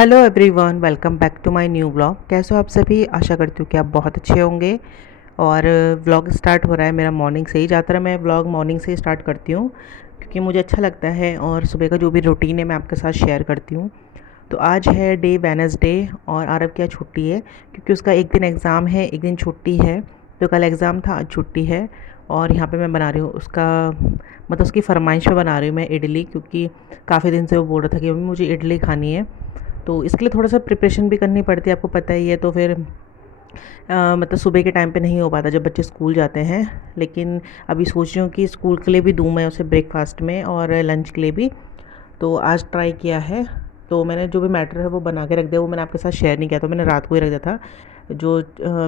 Hello everyone, welcome back to my new vlog. कैसे हो आप सभी? आशा करती हूँ कि आप बहुत अच्छे होंगे। और व्लॉग स्टार्ट हो रहा है मेरा मॉर्निंग से ही। ज़्यादातर मैं व्लॉग मॉर्निंग से ही स्टार्ट करती हूँ क्योंकि मुझे अच्छा लगता है और सुबह का जो भी रूटीन है मैं आपके साथ शेयर करती हूँ। तो आज है डे वेडनेसडे और आरब की आज छुट्टी है क्योंकि उसका एक दिन एग्ज़ाम है, एक दिन छुट्टी है। तो कल एग्ज़ाम था, आज छुट्टी है। और यहाँ पे मैं बना रही हूँ उसका मतलब उसकी फरमाइश में बना रही हूँ मैं इडली, क्योंकि काफ़ी दिन से वो बोल रहा था कि मम्मी मुझे इडली खानी है। तो इसके लिए थोड़ा-सा प्रिपरेशन भी करनी पड़ती है, आपको पता ही है। तो फिर मतलब सुबह के टाइम पे नहीं हो पाता जब बच्चे स्कूल जाते हैं। लेकिन अभी सोच रही हूँ कि स्कूल के लिए भी दूँ मैं उसे ब्रेकफ़ास्ट में और लंच के लिए भी। तो आज ट्राई किया है। तो मैंने जो भी मैटर है वो बना के रख दिया, वो मैंने आपके साथ शेयर नहीं किया, तो मैंने रात को ही रख दिया था। जो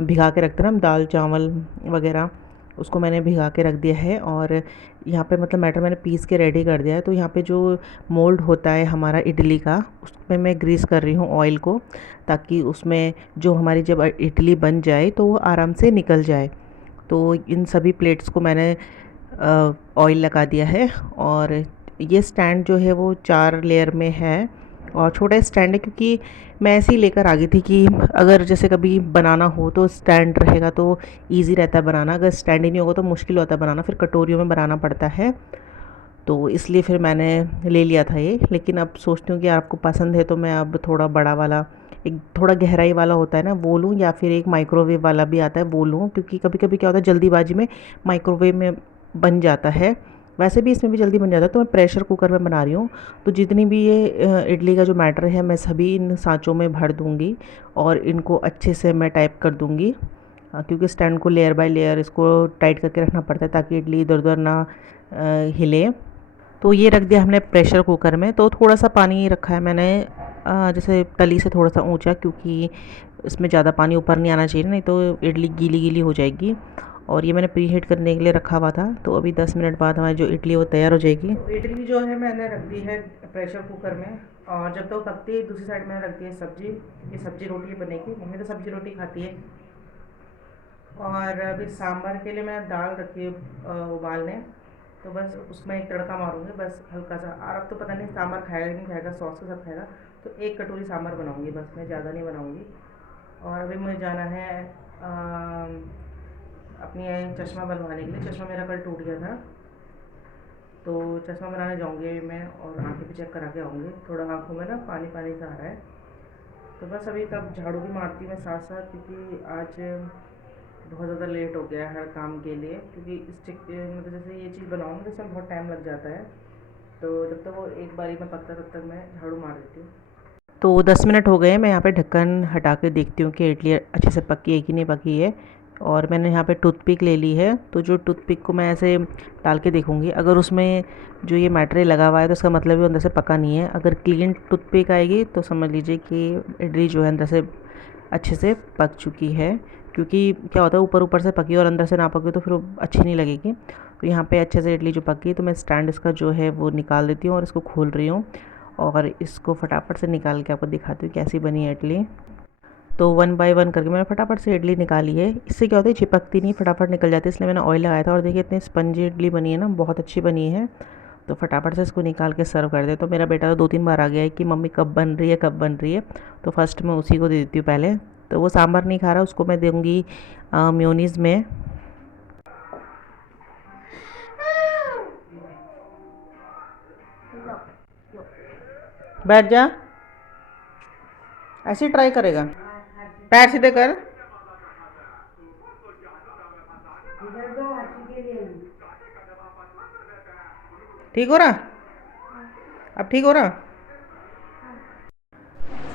भिगा के रखते हैं ना हम दाल चावल वगैरह, उसको मैंने भिगा के रख दिया है। और यहाँ पे मतलब मैटर मैंने पीस के रेडी कर दिया है। तो यहाँ पे जो मोल्ड होता है हमारा इडली का, उसमें मैं ग्रीस कर रही हूँ ऑयल को, ताकि उसमें जो हमारी जब इडली बन जाए तो वो आराम से निकल जाए। तो इन सभी प्लेट्स को मैंने ऑयल लगा दिया है। और ये स्टैंड जो है वो 4 लेयर में है और छोटा स्टैंड है, क्योंकि मैं ऐसे ही लेकर आ गई थी कि अगर जैसे कभी बनाना हो तो स्टैंड रहेगा तो इजी रहता है बनाना। अगर स्टैंड ही नहीं होगा तो मुश्किल होता है बनाना, फिर कटोरियों में बनाना पड़ता है। तो इसलिए फिर मैंने ले लिया था ये। लेकिन अब सोचती हूँ कि आपको पसंद है तो मैं अब थोड़ा बड़ा वाला, एक थोड़ा गहराई वाला होता है ना वो लूँ, या फिर एक माइक्रोवेव वाला भी आता है वो लूँ, क्योंकि कभी कभी क्या होता है जल्दीबाजी में माइक्रोवेव में बन जाता है। वैसे भी इसमें भी जल्दी बन जाता है, तो मैं प्रेशर कुकर में बना रही हूँ। तो जितनी भी ये इडली का जो बैटर है मैं सभी इन सांचों में भर दूँगी और इनको अच्छे से मैं टाइप कर दूँगी। क्योंकि स्टैंड को लेयर बाय लेयर इसको टाइट करके रखना पड़ता है ताकि इडली इधर उधर ना हिले। तो ये रख दिया हमने प्रेशर कुकर में। तो थोड़ा सा पानी रखा है मैंने, जैसे तली से थोड़ा सा ऊंचा, क्योंकि इसमें ज़्यादा पानी ऊपर नहीं आना चाहिए, नहीं तो इडली गीली गीली हो जाएगी। और ये मैंने प्री हीट करने के लिए रखा हुआ था। तो अभी 10 मिनट बाद हमारी जो इडली वो तैयार हो जाएगी। तो इडली जो है मैंने रख दी है प्रेशर कुकर में। और जब तक तो पकती है दूसरी साइड मैंने रख दी है सब्जी। ये सब्जी रोटी बनेगी, मम्मी तो सब्जी रोटी खाती है। और अभी सांभर के लिए मैंने दाल रखी है उबालने। तो बस उसमें एक तड़का मारूंगी, बस हल्का सा। और अब तो पता नहीं सांभर खाएगा कि नहीं खाएगा, सॉस के साथ खाएगा। तो एक कटोरी सांभर बनाऊंगी बस, मैं ज़्यादा नहीं बनाऊंगी। और अभी मुझे जाना है अपनी चश्मा बनवाने के लिए। चश्मा मेरा कल टूट गया था, तो चश्मा बनाने जाऊंगी अभी मैं, और आँखें भी चेक करा के आऊँगी। थोड़ा आँखों में ना पानी पानी सा आ रहा है। तो बस अभी तब झाड़ू भी मारती हूँ मैं साथ साथ, क्योंकि आज बहुत ज़्यादा लेट हो गया है हर काम के लिए। क्योंकि मतलब जैसे ये चीज़ बनाऊँ ना तो इसमें बहुत टाइम लग जाता है। तो जब तक वो एक बारी में पकता तब तक मैं झाड़ू मार देती हूँ। तो 10 मिनट हो गए, मैं यहाँ पे ढक्कन हटा के देखती हूँ कि इडली अच्छे से पकी है कि नहीं पकी है। और मैंने यहाँ पे टूथपिक ले ली है। तो जो टूथपिक को मैं ऐसे डाल के देखूँगी, अगर उसमें जो ये मटेरियल लगा हुआ है तो उसका मतलब ये अंदर से पका नहीं है। अगर क्लीन टूथपिक आएगी तो समझ लीजिए कि इडली जो है अंदर से अच्छे से पक चुकी है। क्योंकि क्या होता है ऊपर ऊपर से पकी और अंदर से ना पकी तो फिर वो अच्छी नहीं लगेगी। तो यहाँ पे अच्छे से इडली जो पकी, तो मैं स्टैंड इसका जो है वो निकाल देती हूँ और इसको खोल रही हूँ। और इसको फटाफट से निकाल के आपको दिखाती हूँ कैसी बनी है इडली। तो वन बाय वन करके मैंने फटाफट से इडली निकाली है। इससे क्या होता है चिपकती नहीं, फटाफट निकल जाती है, इसलिए मैंने ऑयल लगाया था। और देखिए इतनी स्पंजी इडली बनी है ना, बहुत अच्छी बनी है। तो फटाफट से इसको निकाल के सर्व कर दे। तो मेरा बेटा तो 2-3 बार आ गया है कि मम्मी कब बन रही है कब बन रही है। तो फर्स्ट मैं उसी को दे देती हूँ पहले। तो वो सांभर नहीं खा रहा, उसको मैं दूँगी मेयोनीज़ में। बैठ जा, ऐसे ट्राई करेगा। पैर सीधे कर। ठीक हो रहा? अब ठीक हो रहा?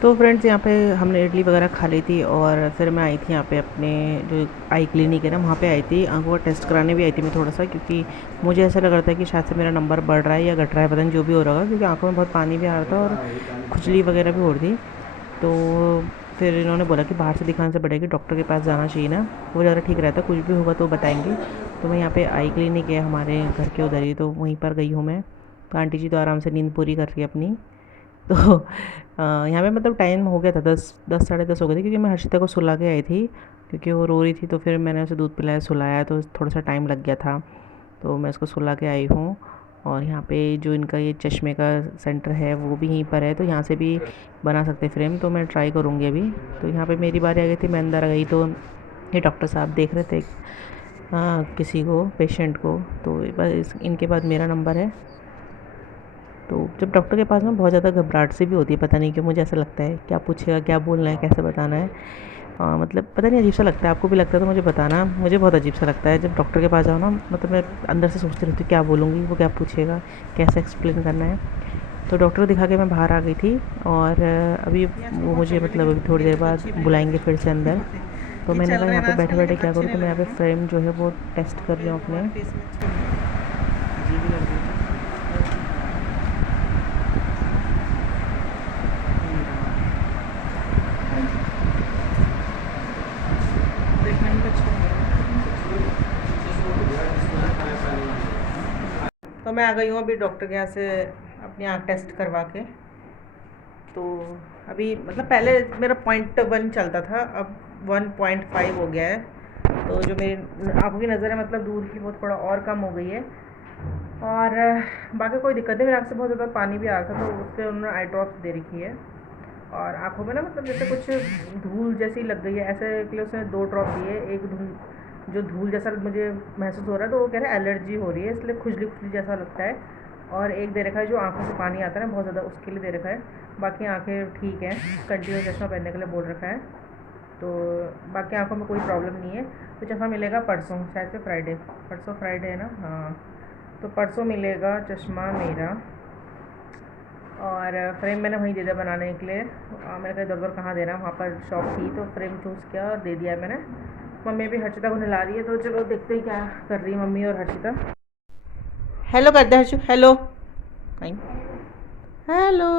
तो फ्रेंड्स यहाँ पे हमने इडली वगैरह खा ली थी और फिर मैं आई थी यहाँ पे अपने जो आई क्लिनिक है ना वहाँ पे आई थी। आंखों का टेस्ट कराने भी आई थी मैं थोड़ा सा, क्योंकि मुझे ऐसा लग रहा था कि शायद से मेरा नंबर बढ़ रहा है या घट रहा है, पता नहीं जो भी हो रहा होगा। क्योंकि आंखों में बहुत पानी भी आ रहा था और खुजली वगैरह भी हो रही थी। तो फिर इन्होंने बोला कि बाहर से दिखाने से बढ़ेगी, डॉक्टर के पास जाना चाहिए ना, वो ज़्यादा ठीक रहता है, कुछ भी होगा तो बताएंगे। तो मैं यहाँ पे आई क्लिनिक है हमारे घर के उधर ही, तो वहीं पर गई हूँ मैं। तो आंटी जी तो आराम से नींद पूरी कर रही है अपनी। तो यहाँ पे मतलब टाइम हो गया था 10 साढ़े 10 हो गए थे, क्योंकि मैं हर्षिता को सुला के आई थी, क्योंकि वो रो रही थी। तो फिर मैंने उसे दूध पिलाया सुलाया, तो थोड़ा सा टाइम लग गया था। तो मैं उसको सुला के आई हूँ। और यहाँ पे जो इनका ये चश्मे का सेंटर है वो भी यहीं पर है, तो यहाँ से भी बना सकते फ्रेम। तो मैं ट्राई करूँगी अभी। तो यहाँ पे मेरी बारी आ गई थी, मैं अंदर आ गई तो ये डॉक्टर साहब देख रहे थे हाँ किसी को, पेशेंट को। तो बस इनके बाद मेरा नंबर है। तो जब डॉक्टर के पास में बहुत ज़्यादा घबराहट सी भी होती है, पता नहीं क्यों मुझे ऐसा लगता है क्या पूछेगा, क्या बोलना है, कैसे बताना है। मतलब पता नहीं अजीब सा लगता है, आपको भी लगता है तो मुझे बताना। मुझे बहुत अजीब सा लगता है जब डॉक्टर के पास जाओ ना, मतलब मैं अंदर से सोचती रहती हूँ क्या बोलूँगी, वो क्या पूछेगा, कैसे एक्सप्लेन करना है। तो डॉक्टर को दिखा के मैं बाहर आ गई थी और अभी वो मुझे मतलब अभी थोड़ी देर बाद बुलाएंगे फिर से अंदर। तो मैंने कहा यहाँ पे बैठे बैठे क्या करूँ, तो मैं यहाँ पे फ्रेम जो है वो टेस्ट कर रही हूँ अपने। तो मैं आ गई हूँ अभी डॉक्टर के यहाँ से अपनी आँख टेस्ट करवा के। तो अभी मतलब पहले मेरा 0.1 चलता था, अब 1.5 हो गया है। तो जो मेरी आँखों की नज़र है मतलब दूर की, वो थोड़ा और कम हो गई है। और बाकी कोई दिक्कत नहीं, मेरी आँख से बहुत ज़्यादा पानी भी आ रहा था, तो उस पर उन्होंने आई ड्रॉप्स दे रखी है। और आँखों में ना मतलब जैसे कुछ धूल जैसी लग गई है, ऐसे के लिए उसने 2 ड्रॉप दिए। एक जो धूल जैसा मुझे महसूस हो रहा है, तो वो कह रहे हैं एलर्जी हो रही है, इसलिए खुजली खुजली जैसा लगता है। और एक दे रखा है जो आँखों से पानी आता है ना बहुत ज़्यादा, उसके लिए दे रखा है। बाकी आँखें ठीक हैं, कंटिन्यू चश्मा पहनने के लिए बोल रखा है। तो बाकी आँखों में कोई प्रॉब्लम नहीं है। तो चश्मा मिलेगा परसों, शायद से फ्राइडे, परसों फ्राइडे है ना, हाँ। तो परसों मिलेगा चश्मा मेरा। और फ्रेम मैंने वहीं दे दिया बनाने के लिए। मैंने कहा इधर उधर कहाँ देना, वहाँ पर शॉप थी तो फ्रेम चूज़ किया और दे दिया है मैंने। मम्मी भी हर्षिता को नहला रही है, तो चलो देखते हैं क्या कर रही है मम्मी और हर्षिता। हेलो कर दे हर्षु, हेलो कहीं, हेलो।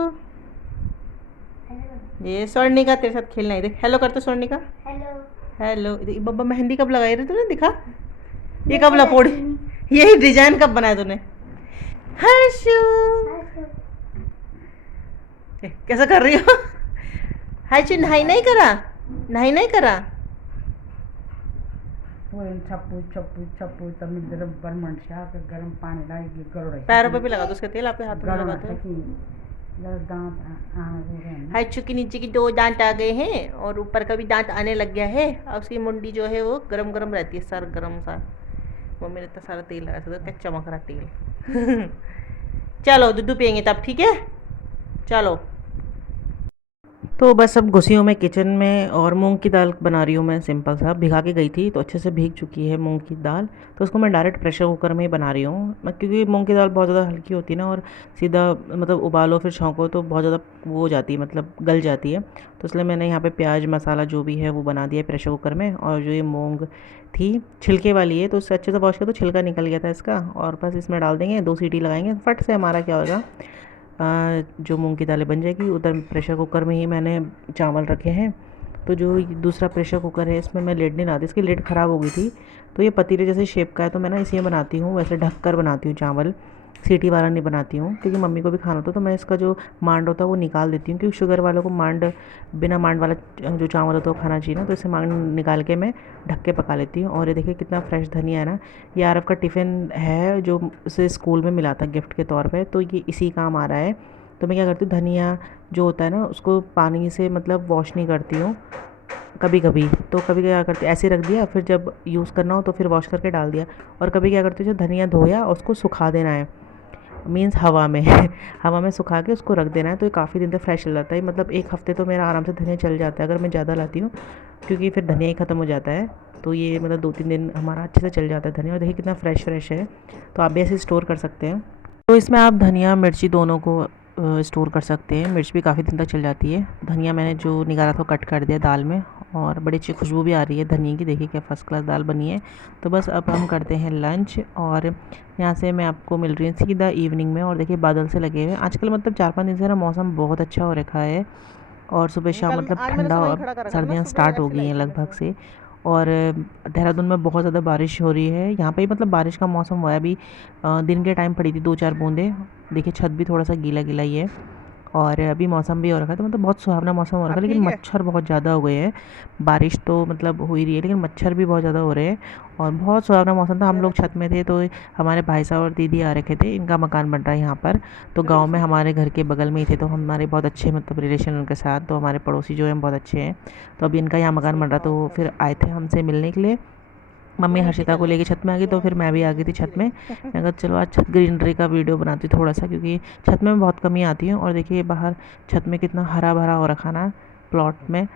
ये स्वर्णिका तेरे साथ खेलना है, देख हेलो कर तो स्वर्णिका। हेलो। हेलो। बब्बा मेहंदी कब लगाई रही तूने, दिखा ये कब लपोड़ी, यही डिजाइन कब बनाया तूने। हर्षु कैसा कर रही हो। हर्षु नहाई नहीं करा, नहाई नहीं करा। छप्पू छप्पू छप्पू तमिल जरा बर्मन शाह के गर्म पानी लाएगी गरोड़ा पैरों पे भी लगा दो उसका तेल, आपके हाथों में लगा दो। दांत हर्षु के नीचे की 2 दांत आ गए हैं और ऊपर का भी दांत आने लग गया है। अब उसकी मुंडी जो है वो गरम गरम रहती है, सर गरम सा। मम्मी ने इतना सारा तेल लगाया था, क्या चमक रहा तेल। चलो दूध पियेंगे तब, ठीक है चलो। तो बस अब घुसी हूँ मैं किचन में और मूंग की दाल बना रही हूँ मैं। सिंपल सा भिगा के गई थी तो अच्छे से भीग चुकी है मूंग की दाल। तो उसको मैं डायरेक्ट प्रेशर कुकर में ही बना रही हूँ क्योंकि मूंग की दाल बहुत ज़्यादा हल्की होती है ना, और सीधा मतलब उबालो फिर छौंको तो बहुत ज़्यादा वो हो जाती है, मतलब गल जाती है। तो इसलिए मैंने यहाँ पर प्याज मसाला जो भी है वो बना दिया प्रेशर कुकर में। और जो ये मूँग थी छिलके वाली है, तो उससे अच्छे से वॉश किया तो छिलका निकल गया था इसका। और बस इसमें डाल देंगे, 2 सीटी लगाएंगे, फट से हमारा क्या होगा, जो मूंग की दालें बन जाएगी। उधर प्रेशर कुकर में ही मैंने चावल रखे हैं। तो जो दूसरा प्रेशर कुकर है इसमें मैं लिड नहीं लाती, इसकी लिड ख़राब हो गई थी। तो ये पतीले जैसे शेप का है, तो मैं ना इसी में बनाती हूँ, वैसे ढक कर बनाती हूँ चावल, सीटी वाला नहीं बनाती हूँ। क्योंकि मम्मी को भी खाना होता है तो मैं इसका जो मांड होता है वो निकाल देती हूँ, क्योंकि शुगर वालों को मांड, बिना मांड वाला जो चावल होता है वो खाना चाहिए ना। तो इसे मांड निकाल के मैं ढक के पका लेती हूँ। और ये देखिए कितना फ्रेश धनिया है ना। ये आरव का टिफ़िन है जो उसे स्कूल में मिला था गिफ्ट के तौर पे, तो ये इसी काम आ रहा है। तो मैं क्या करती हूँ, धनिया जो होता है ना उसको पानी से मतलब वॉश नहीं करती हूँ कभी कभी। तो कभी क्या करती ऐसे रख दिया, फिर जब यूज़ करना हो तो फिर वॉश करके डाल दिया। और कभी क्या करती हूँ, जो धनिया धोया और उसको सुखा देना है, मीन्स हवा में हवा में सुखा के उसको रख देना है। तो ये काफ़ी दिन तक फ्रेश चल जाता है, मतलब 1 हफ़्ते तो मेरा आराम से धनिया चल जाता है अगर मैं ज़्यादा लाती हूँ, क्योंकि फिर धनिया ही ख़त्म हो जाता है। तो ये मतलब 2-3 दिन हमारा अच्छे से चल जाता है धनिया। और देखिए कितना फ्रेश फ्रेश है, तो आप भी ऐसे स्टोर कर सकते हैं। तो इसमें आप धनिया मिर्ची दोनों को स्टोर कर सकते हैं। मिर्च भी काफ़ी दिन तक चल जाती है। धनिया मैंने जो निकाला था कट कर दिया दाल में, और बड़ी अच्छी खुशबू भी आ रही है धनिया की, देखिए क्या फ़र्स्ट क्लास दाल बनी है। तो बस अब हम करते हैं लंच, और यहाँ से मैं आपको मिल रही हूँ सीधा इवनिंग में। और देखिए बादल से लगे हुए आजकल, मतलब 4-5 दिन से ना मौसम बहुत अच्छा हो रखा है, और सुबह शाम मतलब ठंडा, अब सर्दियाँ स्टार्ट हो गई हैं लगभग से। और देहरादून में बहुत ज़्यादा बारिश हो रही है, यहाँ पे मतलब बारिश का मौसम हुआ है अभी। दिन के टाइम पड़ी थी 2-4 बूंदें, देखिए छत भी थोड़ा सा गीला गीला ही है। और अभी मौसम भी हो रखा है, तो मतलब बहुत सुहावना मौसम हो रखा है, अब लेकिन ठीक है। मच्छर बहुत ज़्यादा हो गए हैं। बारिश तो मतलब हो ही रही है, लेकिन मच्छर भी बहुत ज़्यादा हो रहे हैं। और बहुत सुहावना मौसम था, हम लोग छत में थे, तो हमारे भाई साहब और दीदी आ रखे थे, इनका मकान बन रहा है यहाँ पर। तो गांव में हमारे घर के बगल में ही थे, तो हमारे बहुत अच्छे मतलब रिलेशन उनके साथ, तो हमारे पड़ोसी जो हैं बहुत अच्छे हैं। तो अभी इनका यहाँ मकान बन रहा, तो फिर आए थे हमसे मिलने के लिए। मम्मी हर्षिता को लेके छत में आ गई, तो फिर मैं भी आ गई थी छत में। मैं कहा चलो आज छत ग्रीनरी का वीडियो बनाती हूँ थोड़ा सा, क्योंकि छत में मैं बहुत कम ही आती हूँ। और देखिए बाहर छत में कितना हरा भरा हो रखा ना प्लॉट में।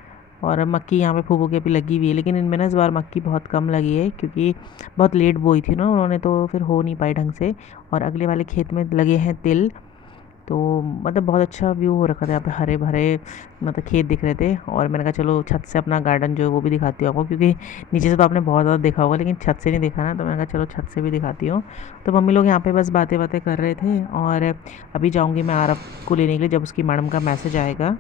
और मक्की यहाँ पे फूफू की अभी लगी हुई है, लेकिन इनमें ना इस बार मक्की बहुत कम लगी है, क्योंकि बहुत लेट बोई थी ना उन्होंने, तो फिर हो नहीं पाई ढंग से। और अगले वाले खेत में लगे हैं तिल। तो मतलब बहुत अच्छा व्यू हो रखा था, यहाँ पे हरे भरे मतलब खेत दिख रहे थे। और मैंने कहा चलो छत से अपना गार्डन जो है वो भी दिखाती हूँ आपको, क्योंकि नीचे से तो आपने बहुत ज़्यादा देखा होगा, लेकिन छत से नहीं देखा ना, तो मैंने कहा चलो छत से भी दिखाती हूँ। तो मम्मी लोग यहाँ पे बस बातें बातें कर रहे थे। और अभी जाऊँगी मैं आरव को लेने के लिए, जब उसकी मैडम का मैसेज आएगा।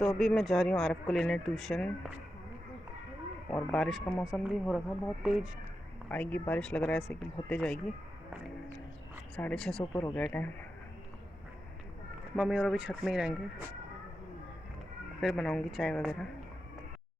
तो अभी मैं जा रही हूँ आरव को लेने ट्यूशन। और बारिश का मौसम भी हो रखा है, बहुत तेज़ आएगी बारिश, लग रहा है ऐसे कि बहुत तेज़ आएगी। 6:30 ऊपर हो गया टाइम। मम्मी और अभी छत में ही रहेंगे, फिर बनाऊंगी चाय वगैरह।